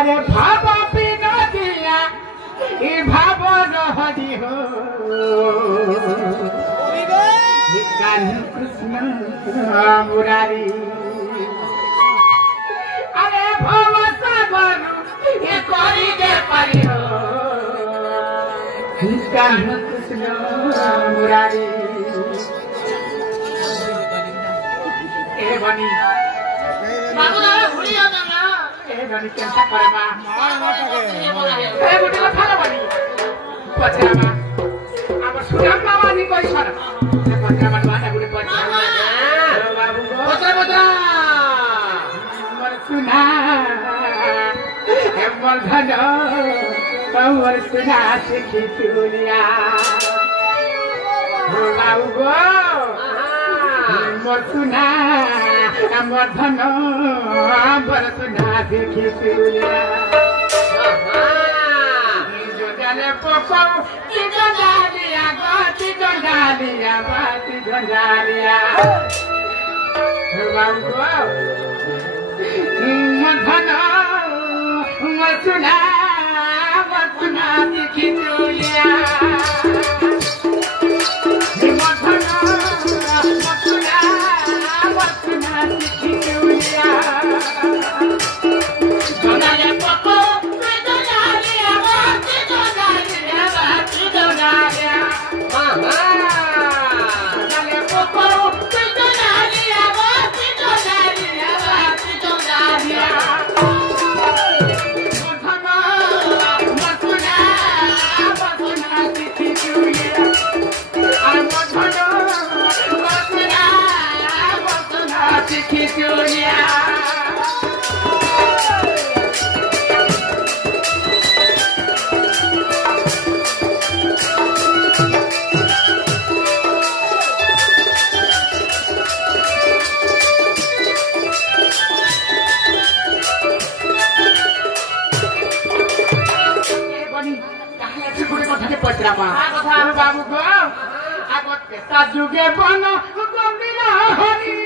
अरे भाव बिना दिया ये भाव रहरी हो कान्हा कृष्ण मुरारी अरे भव सागर ये करी दे पारी हो कान्हा कृष्ण मुरारी ए बनी बाबूला भुलियो ना ए बनी केनसा करेमा ए गुटे कथा ना बनी पछरामा अब सुनाम बाबा नि कोइ छन पछरामा बाटा गुटे पछरामा बाबू पछरा पछरा मर सुना ए मर धन मर सुना सिखी तुलिया बाबू गो मरसुना मर्धन बरसुना देखी तुलिया जोजाले पोको तिजो डालिया गति डालिया बाती डालिया बाबू मर्धन मरसुना देखी तुलिया बाबू को आगत के साजुगे बन गोविला हरि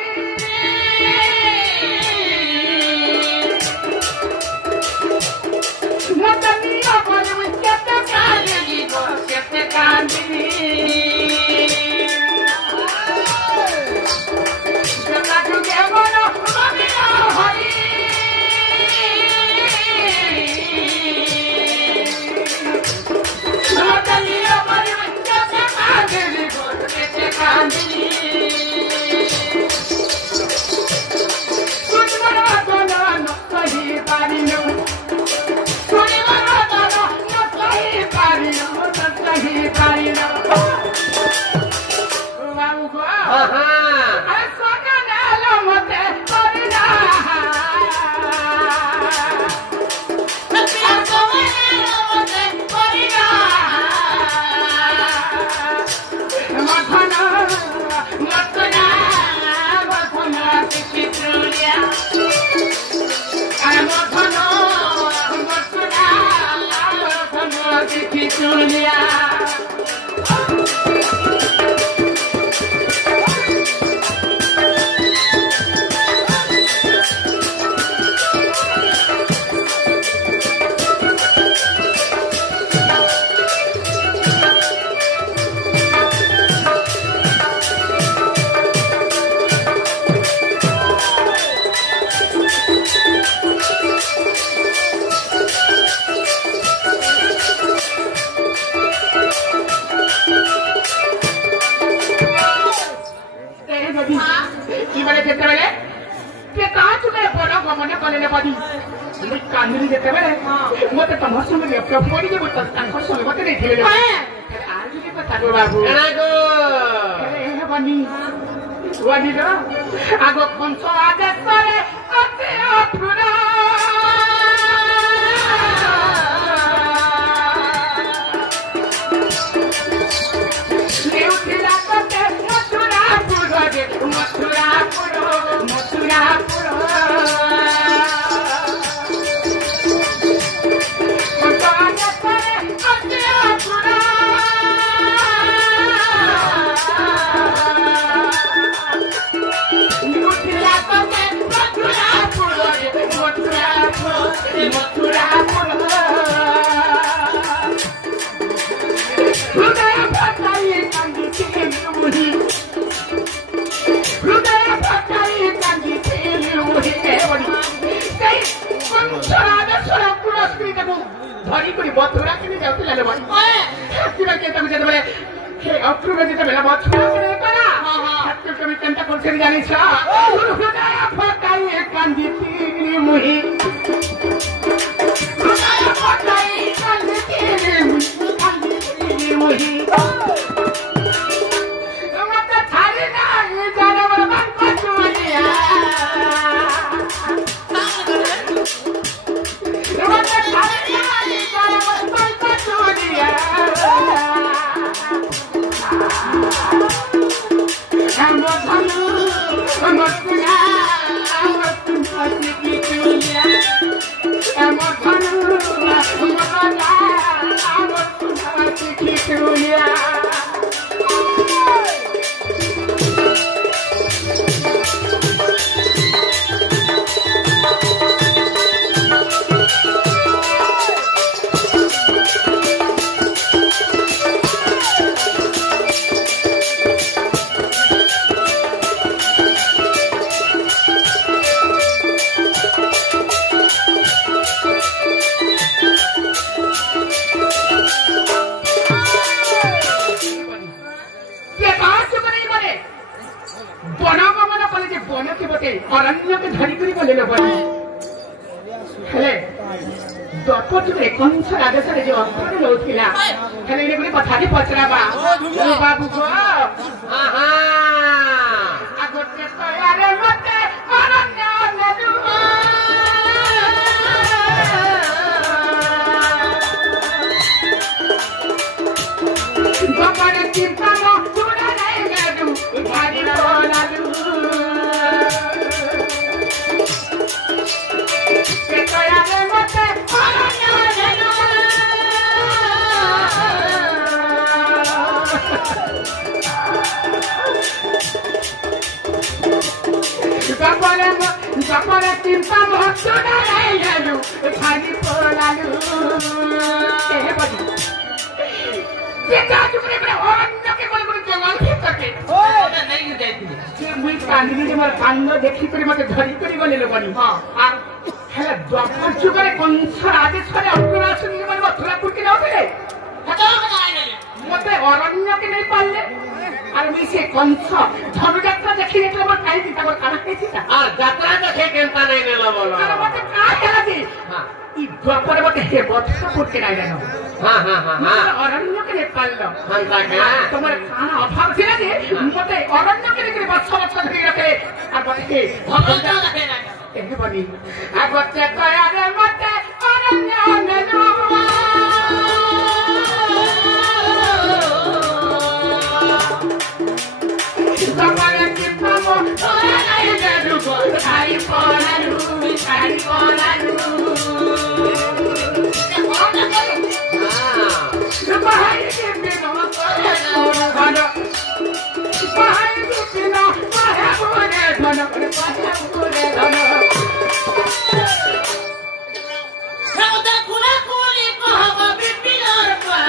नतनिया बन केते काली गो केते कांदी साजुगे बन गोविला हरि नतनिया बन केते काली गो केते कांदी कांदरी देते बरे मते तमर संगे लेपटॉप पड़ी के बता तांको संगे मते नहीं खेले आज के पता दो बाबू एगो ए बनी वाडी रो आगो पंचो आदे सरे अते अपुरा लेउठिला कते मथुरा पुरो दे मथुरा पुरो मथुरा ଧରି କରି ମଥୁରା କିଣି ଯାଉଥିଲା ଲୋ ଭାଇ ସେଥିପାଇଁ ତମେ ଯେତେବେଳେ ସେ ଅକ୍ଟୋବର ଯେତେବେଳେ ମଥୁରା କିଣି ଗଲା ହାତ ତମେ କେନ୍ତା କରୁଛନ୍ତି ଜାଣିଛ ହୃଦୟ ଫକାଇ କାନ୍ଦିଥିଲି ମୁହିଁ ହୃଦୟ ଫକାଇ କାନ୍ଦିଥିଲି ମୁହିଁ ମତେ ଛାଡ଼ି ନାହିଁ ଜାନବର ବାଙ୍କ ଚୁଳିଆ ମତେ ଛାଡ଼ି ନାହିଁ ଜାନବର ବାଙ୍କ ଚୁଳିଆ ଆମ ଧନୁ ମସ୍ତିନା ମସ୍ତି କି ଚୁଳିଆ ଆମ ଧନୁ ମସ୍ତିନା ମସ୍ତି କି ଚୁଳିଆ अरण्यके धरिकरी बोले हेले दपटुरे कंस राजसरे जो अंतर रहउथिला हेले इने गुडी कथाटी पचराबा बाबू को आहा आगोटे तयारे मते अरण्य नेदु गपरे चिंता न तुडा नै नेदु भारी बोलादु गपरे चिंता भक्त नारायणु खाली पोलालु ए बडी बेटा तुमरे बड़े अरण्य के बड़े बड़े जंगल भीतर के ओ नहीं जाइती जे मुई कांदी मोर कांद देखि करी मते धरि करी गले लो बनी हां आ हेला द्वापर जुगरे कंस राजेश्वरी अग्रवासनी मन मथुरा पुटी नउले हतो नाइ मते अरण्य के नहीं पाले আর মিছে কংস ধনুযাত্রা দেখি দেখলে আমার কাই দিতা আমার কানা কেছি না আর যাত্রা দেখে কেনতা নাই নেলা বলো আর মতে কা হেলা দি हां ই দ্বাপরে মতে হে বৎসা করতে নাই জানো हां हां हां हां অরণ্য কে পাললো হান কাকে তোমার কানা অভাব ছিল যে মতে অরণ্য কে দেখে বৎসা বৎসা ধরে রাখে আর মতে ভগবান দেখে না এনে বনি আগতে কয়ারে মতে অরণ্য nano Gapare chimpamo, ora nai dedu go, ai polalu, ai polalu. Bahai ke no pole dhana, bahai ke no pahe pole dhana, pahe pole dhana. Sauda kula kuli kahwa bipilar pa.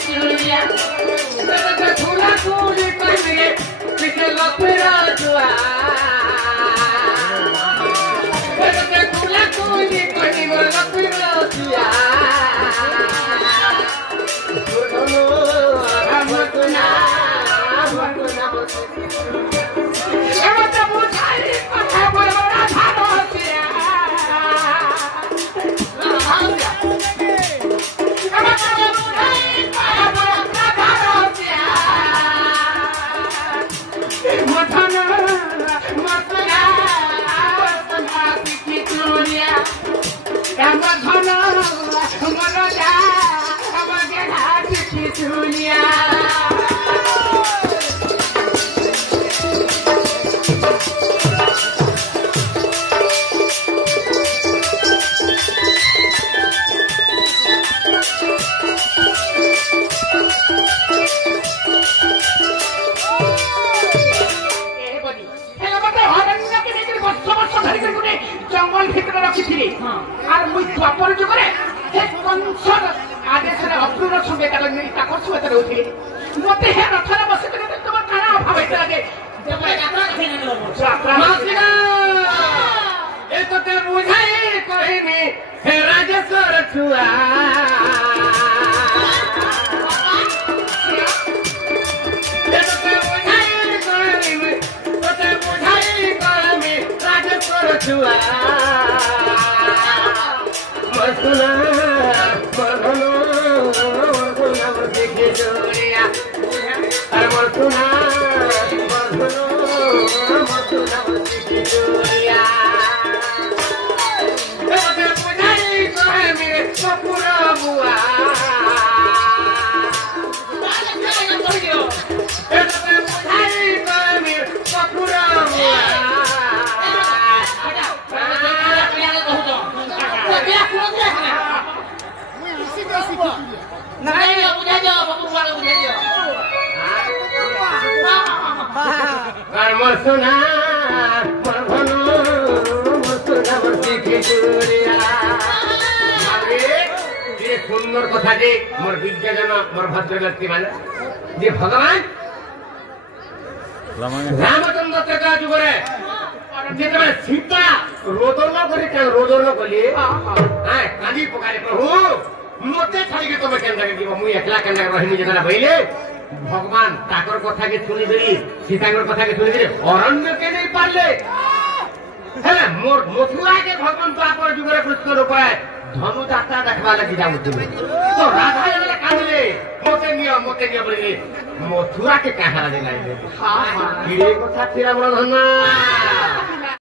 Julia, the Tula Kuli Pammy, the Lopera Jua. The Tula Kuli Pammy, the Lopera Jua. Amatuna, Amatuna, Amatuna, जंगल भितर रखी थी और मुई द्वापर जुगरे हे कंसर आदे से approve छुबे तक नहीं ताको छुबे तक उठी मते हे रथरा बसे तक तुम काना अभाव इतने तुमरे यात्रा कहीं नहीं लो यात्रा मासिका ए तो ते बुझाई कोई में हे राजेश्वर छुआ ए तो ते बुझाई कोई में तो ते बुझाई कोई में राजेश्वर छुआ मसुना मरनो मरना देखे जोरिया अरे मसुना मरनो मसुना देखे जोरिया ए ते बुझाई कोई में सपुरा बुआ ए ते बुझाई कोई में सपुरा बुआ नहीं बुझा जाओ बकुर वाला बुझा जाओ मरसुना मरभनो मरसुना बरसी के चोरिया ये सुंदर कथा जे मोर विज्ञान मोर भद्र व्यक्ति माने जे भगवान रामचंद्र का जुगरे जेतबे सीता रोदन कली हां काली पुकारे प्रभु मोते छाड़ी के तुम केंदा के दिबो मुई एकला केंदा रहिनी जेतला भइले भगवान ताकर कथा के सुनि देली सीताकर कथा के सुनि देली अरण्य के नहीं पाले हेले मोर मथुरा के भगवान तो आपन जुगरे कृष्ण रूपाय धनु जात्रा देखबा लगी जाउ तुम तो राधा वाला कांदले मोते नियो बोली मथुरा के कहां राजे लाइले हां हां कीड़े कथा थिरा बड़ धन्ना